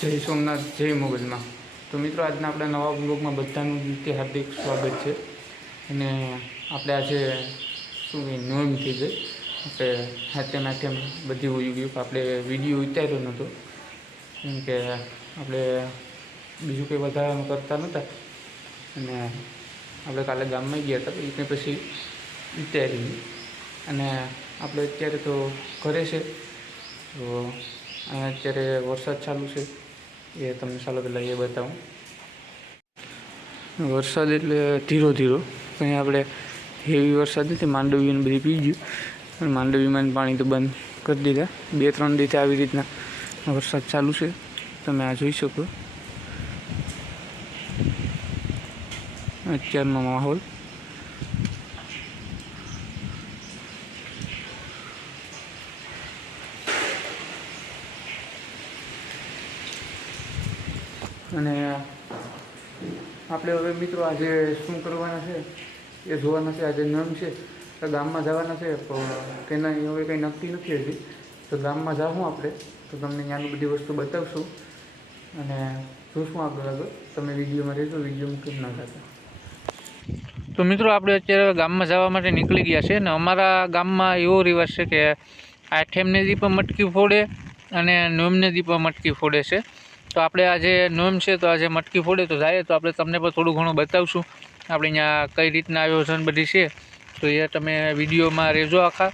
જય સોમનાથ, જય મોગલમાં. તો મિત્રો, આજના આપણા નવા બ્લોગમાં બધાનું દિલથી હાર્દિક સ્વાગત છે. અને આપણે આજે શું કહે નોમ થઈ ગઈ આપણે હાથે નાથે બધી હોઈ ગયું આપણે વીડિયો ઉતાર્યો નહોતો. કેમ કે આપણે બીજું કંઈ વધારે કરતા નહોતા. અને આપણે કાલે ગામમાં ગયા હતા એટલે પછી ઉતારી અને આપણે અત્યારે તો ઘરે છે. તો અત્યારે વરસાદ ચાલુ છે. એ તમને ચાલો પહેલાં એ બતાવું. વરસાદ એટલે ધીરો ધીરો. કંઈ આપણે હેવી વરસાદ નથી, માંડવીને બધી પી ગયું. અને માંડવીમાં પાણી તો બંધ કરી દીધા. બે ત્રણ દિવસે આવી રીતના વરસાદ ચાલુ છે. તમે આ જોઈ શકો. અત્યારનો માહોલ અને આપણે હવે મિત્રો, આજે શું કરવાના છે? એ જોવાના છે, આજે નિયમ છે, તો ગામમાં જવાના છે, પણ તેના હવે કંઈ નક્કી નથી હજી. તો ગામમાં જાઉં આપણે, તો તમને ત્યાંની બધી વસ્તુ બતાવશું. અને જોશું આગળ આગળ. તમે વિડીયોમાં રહેજો, વીડિયો મૂકી ના જતા તો મિત્રો, આપણે અત્યારે ગામમાં જવા માટે નીકળી ગયા છે અને અમારા ગામમાં એવો રિવાજ છે કે આઠેમને દીપા મટકી ફોડે અને નોમને દીપા મટકી ફોડે છે. તો આપણે આજે નોમ છે, તો આજે મટકી ફોડે તો જાય. તો આપણે તમને પણ થોડું ઘણું બતાવશું. આપણે અહીંયા કઈ રીતના આયોજન બધી છે, તો એ તમે વિડીયોમાં રહેજો આખા.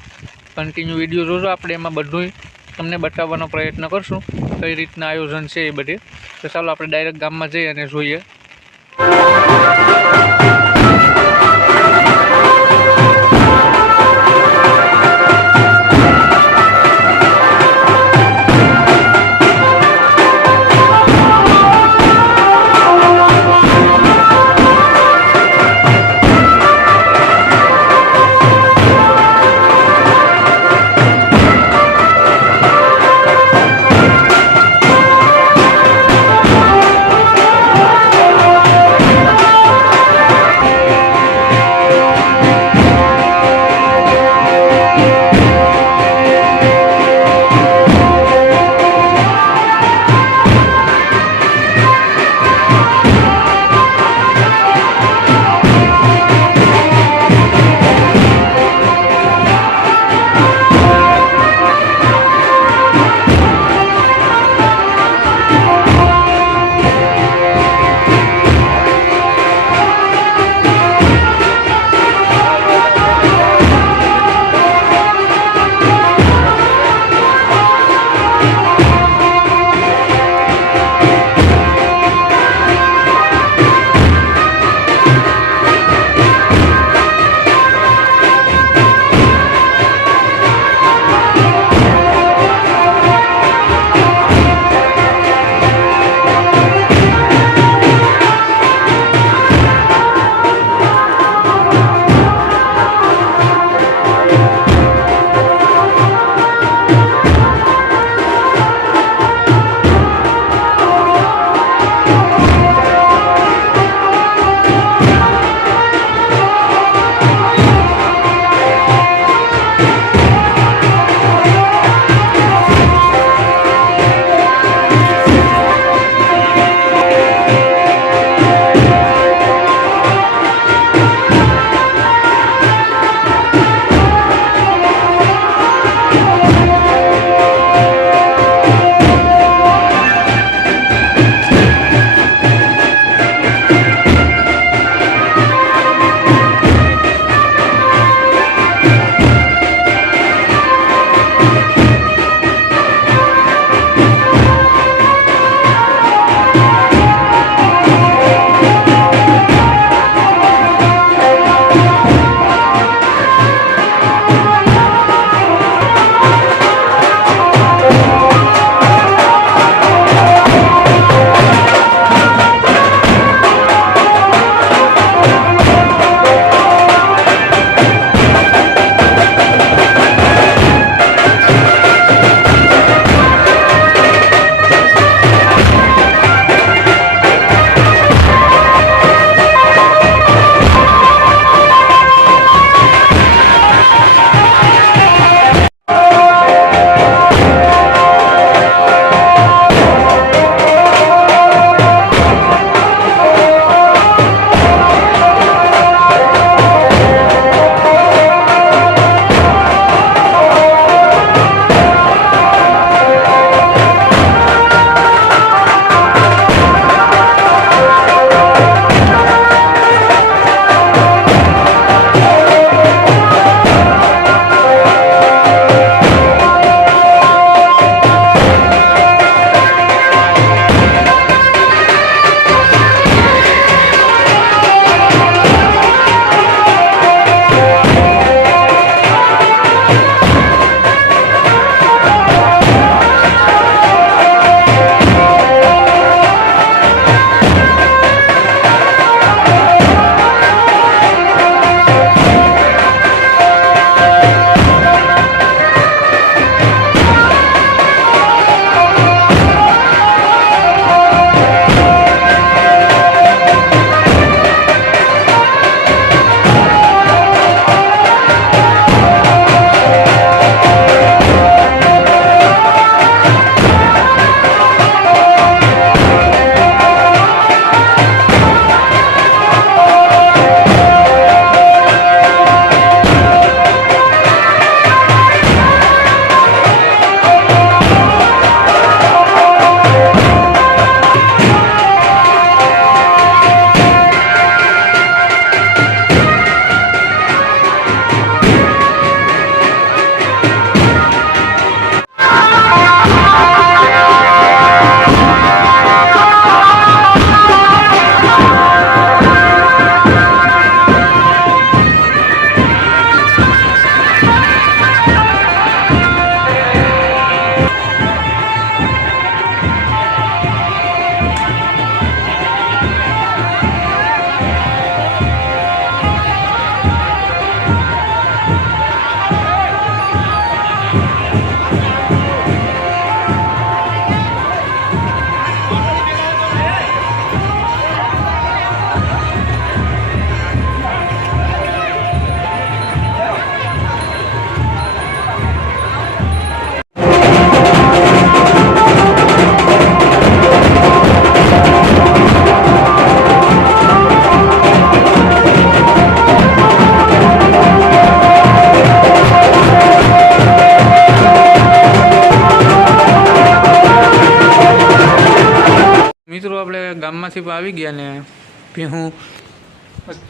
કન્ટિન્યુ વીડિયો જોજો આપણે એમાં બધું તમને બતાવવાનો પ્રયત્ન કરશું કઈ રીતના આયોજન છે એ બધે. તો ચાલો આપણે ડાયરેક્ટ ગામમાં જઈએ અને જોઈએ.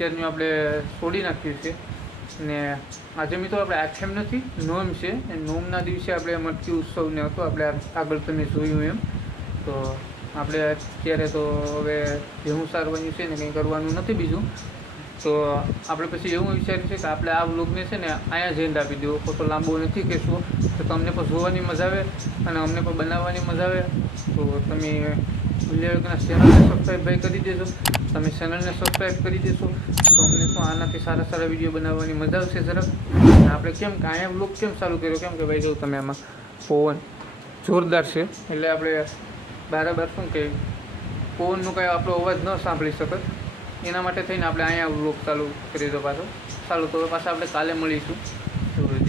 અત્યારનું આપણે છોડી નાખ્યું છે ને આજે મિત્રો આપણે આઠમ નથી, નોમ છે. એ નોમના દિવસે આપણે મટકી ઉત્સવને હતો, આપણે આગળ તમે જોયું એમ. તો આપણે અત્યારે તો હવે ભીહું સારવાનું છે ને કંઈ કરવાનું નથી બીજું. તો આપણે પછી એવું વિચાર્યું છે કે આપણે આ વ્લોગને છે ને અહીંયા જઈને આપી દેવો. ખોટો લાંબો નથી કહેશું. તો તમને પણ જોવાની મજા આવે અને અમને પણ બનાવવાની મજા આવે. તો તમે ભૂલ્યા ચેનલને સબસ્ક્રાઈબ ભાઈ કરી દેજો. તમે ચેનલને સબસ્ક્રાઈબ કરી દેશો. તો અમને શું આનાથી સારા સારા વીડિયો બનાવવાની મજા આવશે જરાક. આપણે કેમ કે અહીંયા વ્લોગ કેમ ચાલુ કર્યો? કેમ કે ભાઈ જો તમે આમાં પવન જોરદાર છે. એટલે આપણે બરાબર શું કે પવનનું કાંઈ આપણો અવાજ ન સાંભળી શકત. એના માટે થઈને આપણે અહીંયા વ્લોગ ચાલુ કરી દો પાછો. ચાલુ તો પાછા આપણે કાલે મળીશું. સોમનાથ